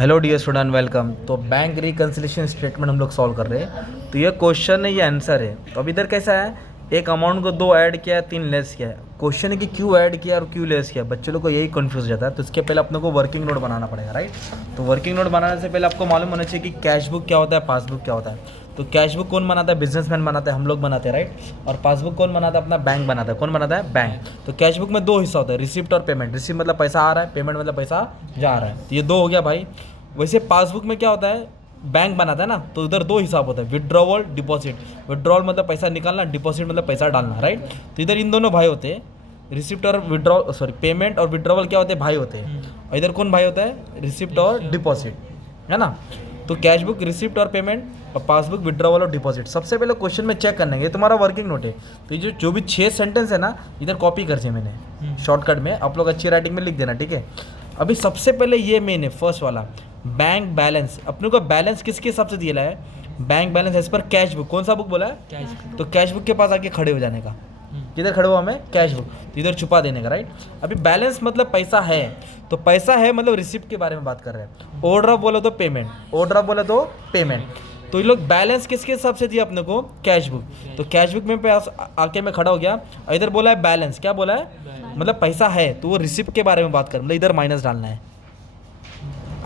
Hello dear student, welcome. तो bank reconciliation statement हम लोग सॉल्व कर रहे हैं। तो ये क्वेश्चन है, ये आंसर है। तो अब इधर कैसा है, एक अमाउंट को दो ऐड किया है, तीन लेस किया है। क्वेश्चन है कि क्यों ऐड किया और क्यों लेस किया। बच्चे लोग को यही कंफ्यूज जाता है। तो इसके पहले अपने को वर्किंग नोट बनाना पड़ेगा, राइट। तो वर्किंग नोट बनाने से पहले आपको मालूम होना चाहिए कि कैश बुक क्या होता है, पासबुक क्या होता है। तो कैश बुक कौन बनाता है? बिजनेसमैन बनाता है, हम लोग बनाते हैं, राइट। और पासबुक कौन बनाता है? अपना बैंक बनाता है। कौन बनाता है? बैंक। तो कैश बुक में दो हिस्सा होता है, रिसिप्ट और पेमेंट। रिसिप्ट मतलब पैसा आ रहा है, पेमेंट मतलब पैसा जा रहा है। तो ये दो हो गया भाई। वैसे पासबुक में क्या होता है, बैंक बनाता है ना, तो इधर दो हिसाब होता है, विड्रॉवल, डिपॉजिट। विड्रॉवल मतलब पैसा निकालना, डिपॉजिट मतलब पैसा डालना, राइट। तो इधर इन दोनों भाई होते हैं, रिसिप्ट और विड्रॉ सॉरी पेमेंट और विड्रॉवल क्या होते हैं? भाई होते हैं। और इधर कौन भाई होता है? रिसिप्ट और डिपॉजिट, है ना। तो कैश बुक, रिसिप्ट और पेमेंट, और पासबुक, विड्रॉवल और डिपॉजिट। सबसे पहले क्वेश्चन में चेक करना है, ये तुम्हारा वर्किंग नोट है। तो ये जो भी 6 सेंटेंस है ना, इधर कॉपी कर दिए मैंने शॉर्टकट में, आप लोग अच्छी राइटिंग में लिख देना, ठीक है। अभी सबसे पहले ये मेन है, फर्स्ट वाला बैंक बैलेंस। अपने को बैलेंस किसके हिसाब से दिया है? Bank balance as per cash book. कौन सा बुक बोला है? Cash book. तो कैश बुक के पास आके खड़े हो जाने का। किधर खड़े हुआ हमें? Cash book. तो इधर छुपा देने का, राइट। अभी बैलेंस मतलब पैसा है, तो पैसा है मतलब रिसिप्ट के बारे में बात कर रहे हैं। ऑर्डर ऑफ बोले तो पेमेंट, ऑर्डर ऑफ बोले तो पेमेंट। तो ये लोग बैलेंस किसके हिसाब से दिया अपने को? Cash book. तो कैश बुक में पास आके मैं खड़ा हो गया। और इधर बोला है बैलेंस। क्या बोला है? मतलब पैसा है, तो वो रिसिप्ट के बारे में बात कर, मतलब इधर माइनस डालना है।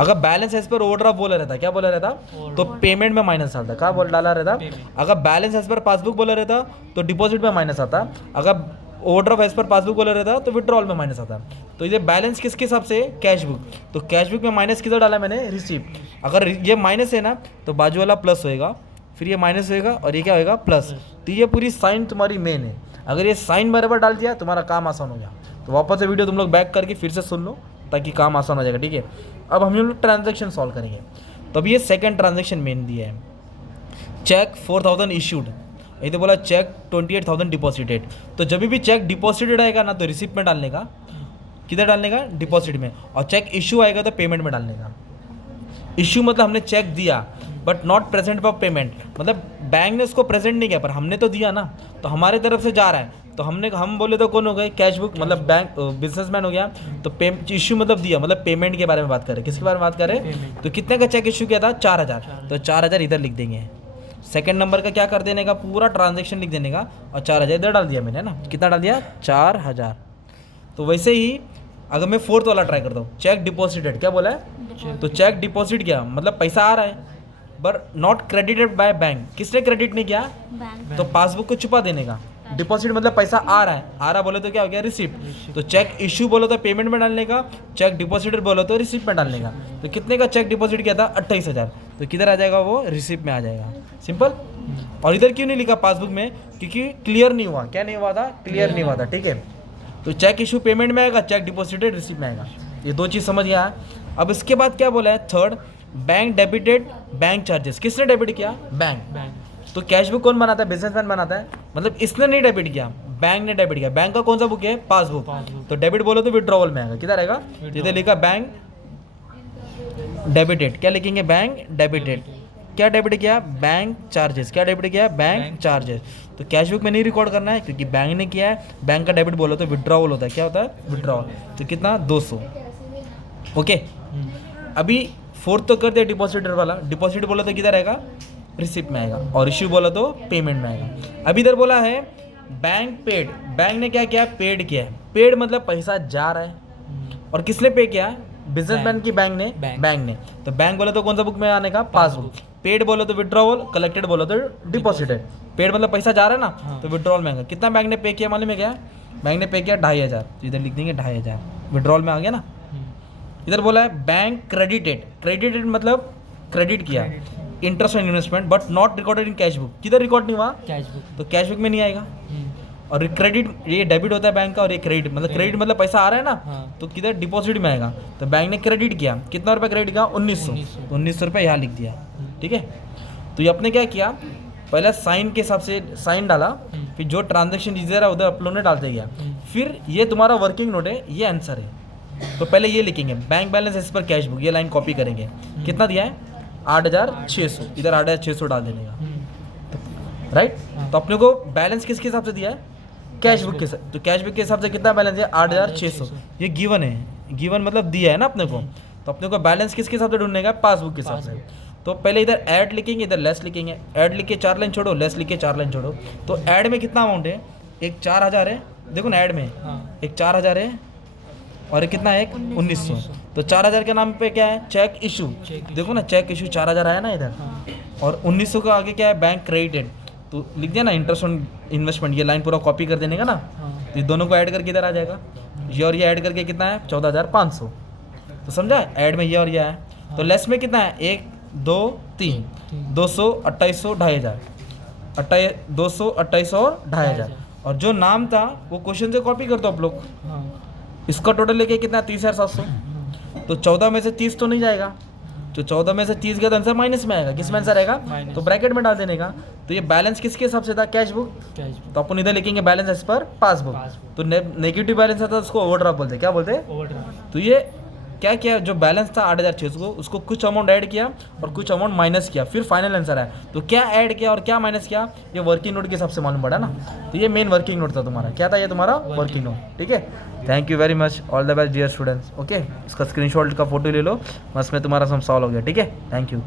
अगर balance as per order of बोला रहता, क्या बोला रहता? तो पेमेंट में माइनस आता। क्या बोल डाला रहता? अगर बैलेंस एज पर पासबुक बोला रहता तो डिपॉजिट में माइनस आता। अगर order of as per passbook बोला रहता तो विड्रॉल में माइनस आता। तो ये बैलेंस किसके हिसाब से? Cash book. तो कैश बुक में माइनस किधर डाला मैंने? रिसिप्ट। अगर ये माइनस है ना, तो बाजू वाला प्लस होएगा, फिर ये माइनस होएगा और ये क्या होएगा? प्लस। तो ये पूरी साइन तुम्हारी मेन है। अगर ये साइन बराबर डाल दिया, तुम्हारा काम आसान हो गया। तो वापस से वीडियो तुम लोग बैक करके फिर से सुन लो, ताकि काम आसान हो जाएगा, ठीक है। अब हम लोग ट्रांजैक्शन सॉल्व करेंगे। तो अब ये सेकंड ट्रांजैक्शन मेन दिया है, चेक 4000 इशूड। ये तो बोला चेक 28,000 डिपॉजिटेड। तो जब भी चेक डिपॉजिटेड आएगा ना, तो रिसिप्ट में डालने का। किधर डालने का? डिपॉजिट में। और चेक इशू आएगा तो पेमेंट में डालने का। इशू मतलब हमने चेक दिया but not present for payment, मतलब बैंक ने उसको प्रेजेंट नहीं किया, पर हमने तो दिया ना, तो हमारी तरफ से जा रहा है। तो हम बोले तो कौन हो गए? कैश बुक, मतलब बैंक बिजनेसमैन हो गया। तो इशू मतलब दिया, मतलब पेमेंट के बारे में बात कर रहे हैं। किसके बारे में बात कर रहे हैं? तो कितने का चेक इशू किया था? 4000। तो 4000 इधर लिख देंगे। सेकंड नंबर का क्या कर देने का? पूरा ट्रांजेक्शन लिख देने का, और 4000 इधर डाल दिया मैंने ना। कितना डाल दिया? 4000। तो वैसे ही अगर मैं फोर्थ वाला ट्राई करता हूँ, चेक डिपॉजिटेड। क्या बोला है? तो चेक डिपॉजिट किया, मतलब पैसा आ रहा है, but not credited by bank. किसने क्रेडिट नहीं किया? बैंक। तो पासबुक को छुपा देने का। डिपॉजिट मतलब पैसा आ रहा है, आ रहा बोले तो क्या हो गया? रिसिप्ट। तो चेक इशू बोलो तो पेमेंट में डालने का, चेक डिपॉजिटेड बोलो तो रिसिप्ट में डालने का। तो कितने का चेक डिपॉजिट किया था? 28,000। तो किधर आ जाएगा वो? रिसिप्ट में आ जाएगा। सिंपल। और इधर क्यों नहीं लिखा पासबुक में? क्योंकि क्लियर नहीं हुआ। क्या नहीं हुआ था? क्लियर नहीं हुआ था, ठीक है। तो चेक इशू पेमेंट में आएगा, चेक डिपॉजिटेड रिसिप्ट में आएगा। ये दो चीज़ समझ गया। अब इसके बाद क्या बोला है? Third, bank debited bank charges. किसने डेबिट किया? बैंक। तो कैश बुक कौन बनाता है? बिजनेसमैन बनाता है, मतलब इसने नहीं डेबिट किया, बैंक ने डेबिट किया। बैंक का कौन सा बुक है? पासबुक। तो डेबिट बोलो तो विड्रॉवल में आएगा। किधर आएगा? इधर लिखा बैंक डेबिटेड। क्या लिखेंगे? Bank debited. क्या डेबिट किया? Bank charges. क्या डेबिट किया? Bank charges. तो कैश बुक में नहीं रिकॉर्ड करना है, क्योंकि बैंक ने किया है। बैंक का डेबिट बोलो तो विड्रॉवल होता है। क्या होता है? विड्रॉवल। तो कितना? 200। ओके। अभी फोर्थ तो कर दिया डिपॉजिटर वाला। डिपॉजिट बोला तो किधर आएगा? रिसिप्ट में आएगा। और इश्यू बोला तो पेमेंट में आएगा। अभी इधर बोला है बैंक पेड। बैंक ने क्या किया? पेड किया है। पेड मतलब पैसा जा रहा है। और किसने पे किया? बिजनेसमैन की बैंक ने। बैंक ने। तो बैंक बोले तो कौन सा बुक में आने का? पासबुक। पेड बोलो तो विड्रॉवल, कलेक्टेड बोलो तो डिपॉजिटेड। पेड मतलब पैसा जा रहा है ना, तो विड्रॉल में आएगा। कितना बैंक ने पे किया मालूम है क्या? बैंक ने पे किया 2500। तो इधर लिख देंगे 2500, विड्रॉल में आ गया ना। इधर बोला है बैंक क्रेडिटेड। क्रेडिटेड मतलब क्रेडिट किया, interest and investment, but not recorded in cash book. किधर रिकॉर्ड नहीं हुआ? Cash book. तो कैश बुक में नहीं आएगा। और क्रेडिट, ये डेबिट होता है बैंक का, और ये क्रेडिट मतलब क्रेडिट मतलब पैसा आ रहा है ना, तो किधर? डिपॉजिट में आएगा। तो बैंक ने क्रेडिट किया, कितना रुपये क्रेडिट किया? 1900। तो 1900 रुपये यहाँ लिख दिया, ठीक है। तो ये अपने क्या किया? पहले साइन के हिसाब से साइन डाला, फिर जो ट्रांजेक्शन इधर है उधर अपलोड ने डालते गया। फिर ये तुम्हारा वर्किंग नोट है, ये आंसर है। तो पहले ये लिखेंगे bank balance as per cash book, ये लाइन कॉपी करेंगे। कितना दिया है? 8600। इधर 8600 डाल देने का, राइट। तो अपने को बैलेंस किसके हिसाब से दिया है? कैश बुक के साथ। तो कैश बुक के हिसाब से कितना बैलेंस है? 8600। ये गिवन है, गिवन मतलब दिया है ना अपने को। तो अपने को बैलेंस किसके हिसाब से ढूंढने का, पासबुक के हिसाब से। तो पहले इधर ऐड लिखेंगे, इधर लेस लिखेंगे। ऐड लिख के 4 लाइन छोड़ो, लेस लिख के 4 लाइन छोड़ो। तो ऐड में कितना अमाउंट है, एक 4000 है, देखो ना ऐड में एक 4000 है और एक कितना है, 1900। तो 4000 के नाम पे क्या है, चेक इशू, देखो ना चेक इशू 4000 आया ना इधर। और 1900 का आगे क्या है, बैंक क्रेडिटेड। तो लिख दिया ना इंटरेस्ट ऑन इन्वेस्टमेंट, ये लाइन पूरा कॉपी कर देने का ना। तो ये दोनों को ऐड करके इधर आ जाएगा, ये और ये ऐड करके कितना है, 14500। तो समझा, ऐड में ये और ये है। तो लेस में कितना है, 1 2 3 200 2800 2500, 200 2800 और 2500। और जो नाम था वो क्वेश्चन से कॉपी कर दो आप लोग। इसका टोटल लेके कितना, 30,700। तो 14 में से 30 तो नहीं जाएगा, तो 14 में से 30 गया तो आंसर माइनस में आएगा। किस में आंसर आएगा, तो ब्रैकेट में डाल देने का। तो ये बैलेंस किसके हिसाब से था, कैश बुक। तो अपन इधर लिखेंगे बैलेंस एज पर पासबुक। तो नेगेटिव बैलेंस आता है उसको ओवरड्राफ्ट बोलते हैं, क्या बोलते हैं। तो ये क्या किया, जो बैलेंस था 8600 को, उसको कुछ अमाउंट ऐड किया और कुछ अमाउंट माइनस किया, फिर फाइनल आंसर आया। तो क्या ऐड किया और क्या माइनस किया, ये वर्किंग नोट के हिसाब से मालूम पड़ा ना। तो ये मेन वर्किंग नोट था तुम्हारा, क्या था ये तुम्हारा वर्किंग नोट। ठीक है, thank you very much, all the best dear students. Okay, इसका स्क्रीनशॉट का फोटो ले लो, बस में तुम्हारा सम सॉल्व हो गया। ठीक है, थैंक यू।